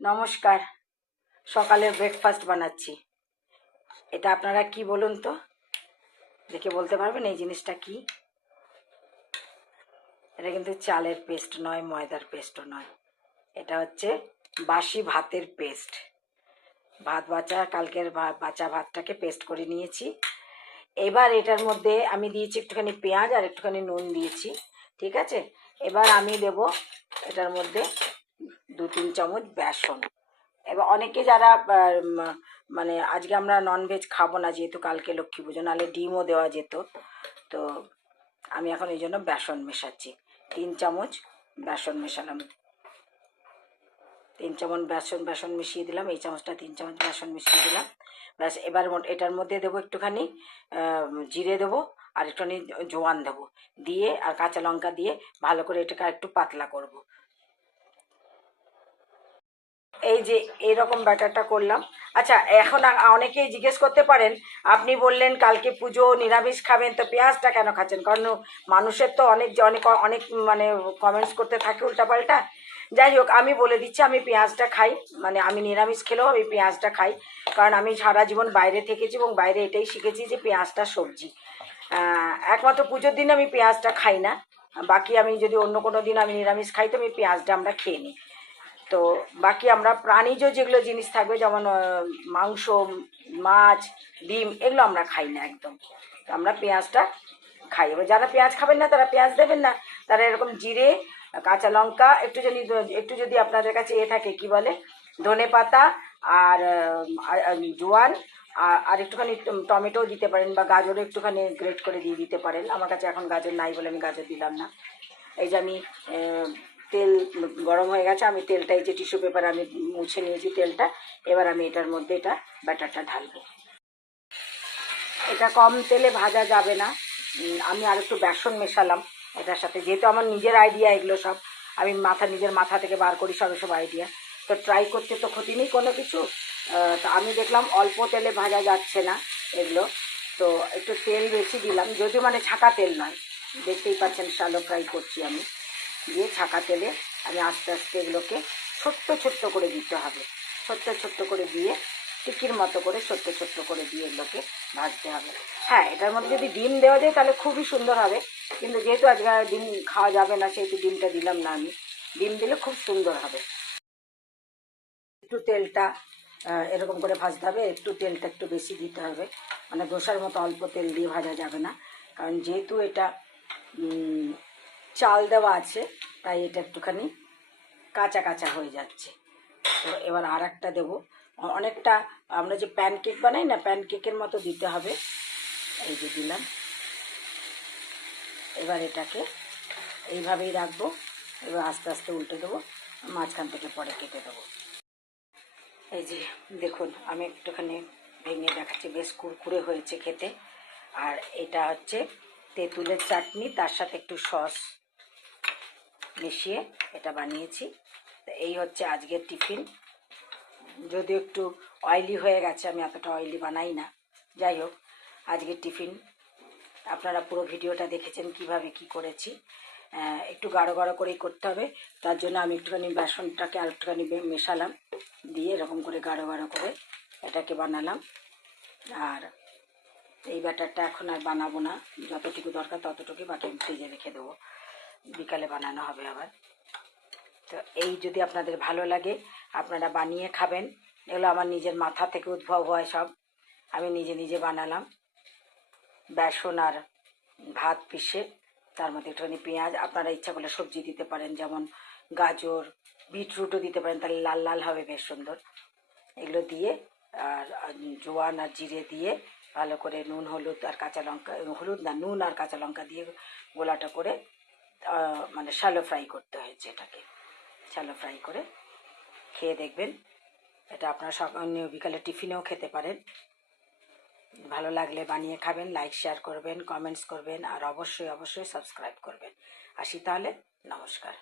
নমস্কার। সকালে ব্রেকফাস্ট বানাচ্ছি। এটা আপনারা কি বলুন তো? দেখে বলতে পারবেন এই জিনিসটা কি? এটা কিন্তু চালের পেস্ট নয়, ময়দার পেস্টও নয়। এটা হচ্ছে বাসি ভাতের পেস্ট ভাত বাচা কালকের বাচা ভাতটাকে পেস্ট করে নিয়েছি। এবার এটার মধ্যে আমি দিয়েছি একটুখানি পেঁয়াজ আর একটুখানি নুন দিয়েছি, ঠিক আছে? এবার আমি দেব এটার মধ্যে দু তিন চামচ বেসন। এবার অনেকে যারা মানে আজকে আমরা ননভেজ খাব না, যেহেতু কালকে লক্ষ্মী পুজো, নাহলে ডিমও দেওয়া যেত। তো আমি এখন এই জন্য বেসন মেশাচ্ছি। তিন চামচ বেসন মেশালাম। তিন চামচ বেসন বেসন মিশিয়ে দিলাম। এই চামচটা তিন চামচ বেসন মিশিয়ে দিলাম। ব্যাস, এবার এটার মধ্যে দেবো একটুখানি জিরে দেবো, আর একটুখানি জোয়ান দেবো। দিয়ে, আর কাঁচা লঙ্কা দিয়ে ভালো করে এটাকে একটু পাতলা করব। এই যে এইরকম ব্যাটারটা করলাম। আচ্ছা এখন অনেকেই জিজ্ঞেস করতে পারেন, আপনি বললেন কালকে পুজো, নিরামিষ খাবেন, তো পেঁয়াজটা কেন খাচ্ছেন? কারণ মানুষের তো অনেক অনেক অনেক মানে কমেন্টস করতে থাকে উল্টাপাল্টা। যাই হোক, আমি বলে দিচ্ছি, আমি পেঁয়াজটা খাই। মানে আমি নিরামিষ খেলেও আমি পেঁয়াজটা খাই। কারণ আমি সারা জীবন বাইরে থেকেছি এবং বাইরে এটাই শিখেছি যে পেঁয়াজটা সবজি। একমাত্র পুজোর দিন আমি পেঁয়াজটা খাই না। বাকি আমি যদি অন্য কোনো দিন আমি নিরামিষ খাই, তো আমি পেঁয়াজটা আমরা খেয়ে নিই। তো বাকি আমরা প্রাণীজ যেগুলো জিনিস থাকবে, যেমন মাংস, মাছ, ডিম, এগুলো আমরা খাই না একদম। তো আমরা পেঁয়াজটা খাই। এবার যারা পেঁয়াজ খাবেন না, তারা পেঁয়াজ দেবেন না। তারা এরকম জিরে, কাঁচা লঙ্কা, একটু যদি একটু যদি আপনাদের কাছে এ থাকে, কি বলে? ধনে পাতা আর জোয়ান, আর- একটুখানি টম- টমেটো দিতে পারেন বা গাজরও একটুখানি গ্রেট করে দিয়ে দিতে পারেন। আমার কাছে এখন গাজর নাই বলে আমি গাজর দিলাম না। এই যে আমি তেল গরম হয়ে গেছে, আমি তেলটা, এই যে টিস্যু পেপার আমি মুছে নিয়েছি তেলটা, এবার আমি এটার মধ্যে এটা ব্যাটারটা ঢালবো। এটা কম তেলে ভাজা যাবে না। আমি আর একটু বেসন মেশালাম এটার সাথে, যেহেতু আমার নিজের আইডিয়া এগুলো সব, আমি মাথা, নিজের মাথা থেকে বার করি সব সব আইডিয়া তো ট্রাই করতে তো ক্ষতি নেই কোনো কিছু। তো আমি দেখলাম অল্প তেলে ভাজা যাচ্ছে না এগুলো। তো একটু তেল বেশি দিলাম, যদিও মানে ছাকা তেল নয়। দেখতেই পাচ্ছেন শালো ফ্রাই করছি আমি। দিয়ে ছাকা তেলে আমি আস্তে আস্তে এগুলোকে ছোট্ট ছোট্ট করে দিতে হবে। ছোট্ট ছোট্ট করে দিয়ে টিকির মতো করে ছোট্ট ছোট্ট করে দিয়ে এগুলোকে ভাজতে হবে। হ্যাঁ এটার মধ্যে যদি ডিম দেওয়া যায় তাহলে খুবই সুন্দর হবে। কিন্তু যেহেতু আজকে ডিম খাওয়া যাবে না, সেহেতু ডিমটা দিলাম না আমি। ডিম দিলে খুব সুন্দর হবে। একটু তেলটা এরকম করে ভাজতে হবে। একটু তেলটা একটু বেশি দিতে হবে। মানে দোসার মতো অল্প তেল দিয়ে ভাজা যাবে না। কারণ যেহেতু এটা চাল দেওয়া আছে, তাই এটা একটুখানি কাঁচা কাঁচা হয়ে যাচ্ছে। তো এবার আর একটা দেবো। অনেকটা আমরা যে প্যানকেক বানাই না প্যানকেকের মতো দিতে হবে। এই যে দিলাম। এবার এটাকে এইভাবেই রাখব। এবার আস্তে আস্তে উল্টে দেবো। মাঝখান থেকে পরে কেটে দেবো। এই যে দেখুন, আমি একটুখানি ভেঙে দেখাচ্ছি। বেশ কুরকুরে হয়েছে খেতে। আর এটা হচ্ছে তেঁতুলের চাটনি, তার সাথে একটু সস। মিশিয়ে এটা বানিয়েছি। এই হচ্ছে আজকের টিফিন। যদিও একটু অয়েলি হয়ে গেছে, আমি এতটা অয়েলি বানাই না। যাই হোক, আজকের টিফিন। আপনারা পুরো ভিডিওটা দেখেছেন কীভাবে কি করেছি। একটু গাঢ় গাঢ় করেই করতে হবে। তার জন্য আমি একটুখানি বেসনটাকে আর একটুখানি মেশালাম। দিয়ে এরকম করে গাঢ় গাঢ় করে এটাকে বানালাম। আর এই ব্যাটারটা এখন আর বানাবো না। যতটুকু দরকার ততটুকুই আমি ফ্রিজে রেখে দেবো। বিকালে বানানো হবে আবার। তো এই যদি আপনাদের ভালো লাগে, আপনারা বানিয়ে খাবেন। এগুলো আমার নিজের মাথা থেকে উদ্ভব হয় সব। আমি নিজে নিজে বানালাম। বেসন আর ভাত পিষে, তার মধ্যে একটুখানি পেঁয়াজ, আপনারা ইচ্ছা করলে সবজি দিতে পারেন, যেমন গাজর, বিটরুটও দিতে পারেন, তাহলে লাল লাল হবে বেশ সুন্দর। এগুলো দিয়ে আর জোয়ান আর জিরে দিয়ে ভালো করে নুন, হলুদ আর কাঁচা লঙ্কা, হলুদ না, নুন আর কাঁচা লঙ্কা দিয়ে গোলাটা করে মানে শ্যালো ফ্রাই করতে হয়েছে এটাকে শ্যালো ফ্রাই করে খেয়ে দেখবেন। এটা আপনারা সকাল বিকালে টিফিনেও খেতে পারেন। ভালো লাগলে বানিয়ে খাবেন লাইক শেয়ার করবেন কমেন্টস করবেন, আর অবশ্যই অবশ্যই সাবস্ক্রাইব করবেন। আসি তাহলে, নমস্কার।